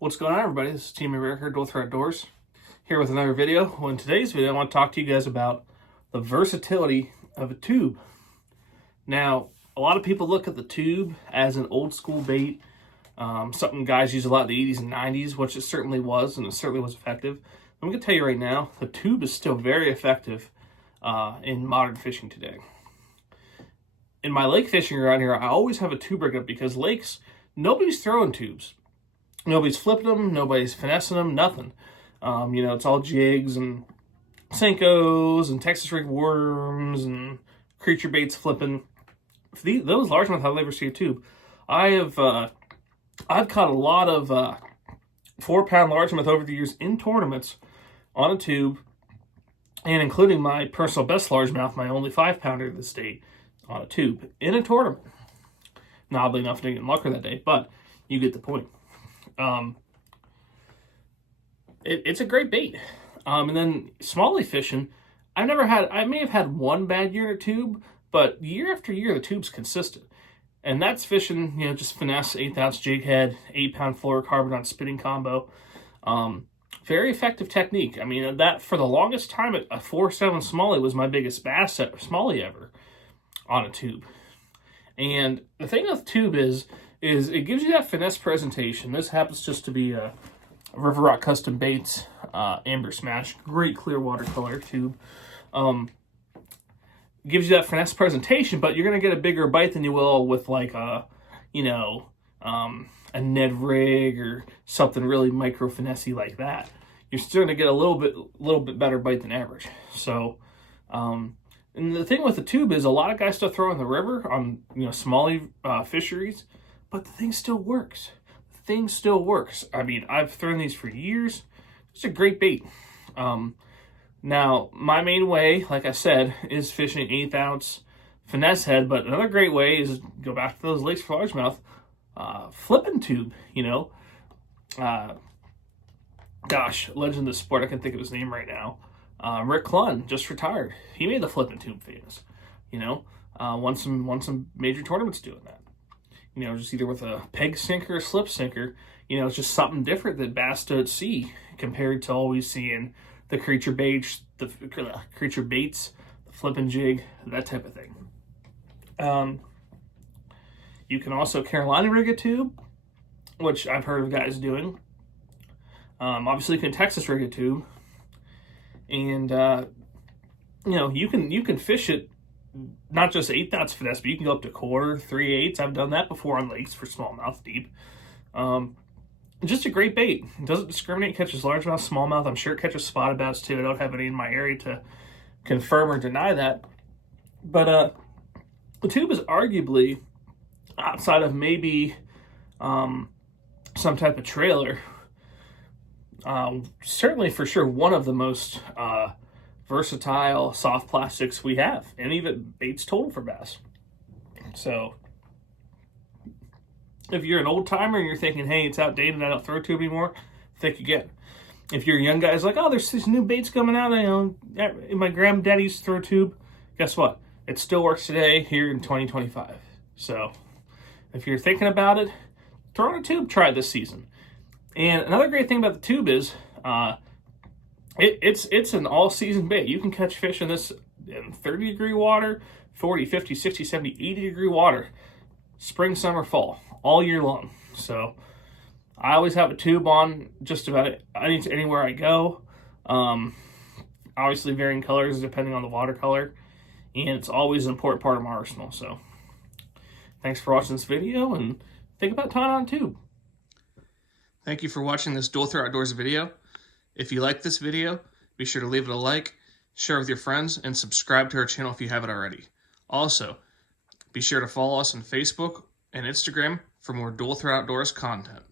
What's going on, everybody? This is Team America, Dual Threat Outdoors, here with another video. Well, in today's video, I want to talk to you guys about the versatility of a tube. Now, a lot of people look at the tube as an old school bait, something guys used a lot in the 80s and 90s, which it certainly was, and it certainly was effective. I'm going to tell you right now, the tube is still very effective in modern fishing today. In my lake fishing around here, I always have a tube rig up because lakes, nobody's throwing tubes. Nobody's flipping them, nobody's finessing them, nothing. It's all jigs and Senkos and Texas rig worms and creature baits flipping. Those largemouth, I've never seen a tube. I've caught a lot of 4-pound largemouth over the years in tournaments on a tube, and including my personal best largemouth, my only 5-pounder of the state, on a tube in a tournament. Now, oddly enough, I didn't get lucky that day, but you get the point. It's a great bait. And then smallmouth fishing, I may have had one bad year in a tube, but year after year, the tube's consistent. And that's fishing, just finesse, 1/8-ounce jig head, 8-pound fluorocarbon on spinning combo. Very effective technique. I mean, that for the longest time, a 4.7 smallmouth was my biggest bass smallmouth ever on a tube. And the thing with the tube is it gives you that finesse presentation. This happens just to be a River Rock Custom Baits Amber Smash. Great clear watercolor tube. Gives you that finesse presentation, but you're going to get a bigger bite than you will with like a Ned rig or something really micro finessey like that. You're still going to get a little bit better bite than average. So, and the thing with the tube is a lot of guys still throw in the river on smallmouth fisheries, but the thing still works. The thing still works. I mean, I've thrown these for years. It's a great bait. Now, my main way, like I said, is fishing 1/8-ounce finesse head, but another great way is go back to those lakes for largemouth, flipping tube, legend of the sport, I can't think of his name right now. Rick Clunn just retired. He made the flipping tube famous, won some major tournaments doing that. Just either with a peg sinker or slip sinker, it's just something different that bass don't see compared to always seeing the creature baits, the flipping jig, that type of thing. You can also Carolina rig a tube, which I've heard of guys doing. Obviously, you can Texas rig a tube, and you can fish it not just 1/8-ounce finesse, but you can go up to 1/4, 3/8. I've done that before on lakes for smallmouth deep. Just a great bait. It doesn't discriminate, catches largemouth, smallmouth. I'm sure it catches spotted bass too. I don't have any in my area to confirm or deny that. But the tube is arguably, outside of maybe some type of trailer, certainly for sure one of the most versatile soft plastics we have, and even baits total for bass. So if you're an old timer and you're thinking, hey, it's outdated, I don't throw a tube anymore, think again. If you're a young guy, it's like, oh, there's these new baits coming out, my granddaddy used to throw a tube. Guess what? It still works today here in 2025. So if you're thinking about it, throw in a tube, try it this season. And another great thing about the tube is it's an all-season bait. You can catch fish in this in 30-degree water, 40, 50, 60, 70, 80-degree water, spring, summer, fall, all year long. So I always have a tube on just about anywhere I go. Obviously varying colors depending on the watercolor, and it's always an important part of my arsenal. So thanks for watching this video, and think about tying on a tube. Thank you for watching this Dual Threat Outdoors video. If you like this video, be sure to leave it a like, share with your friends, and subscribe to our channel if you haven't already. Also, be sure to follow us on Facebook and Instagram for more Dual Threat Outdoors content.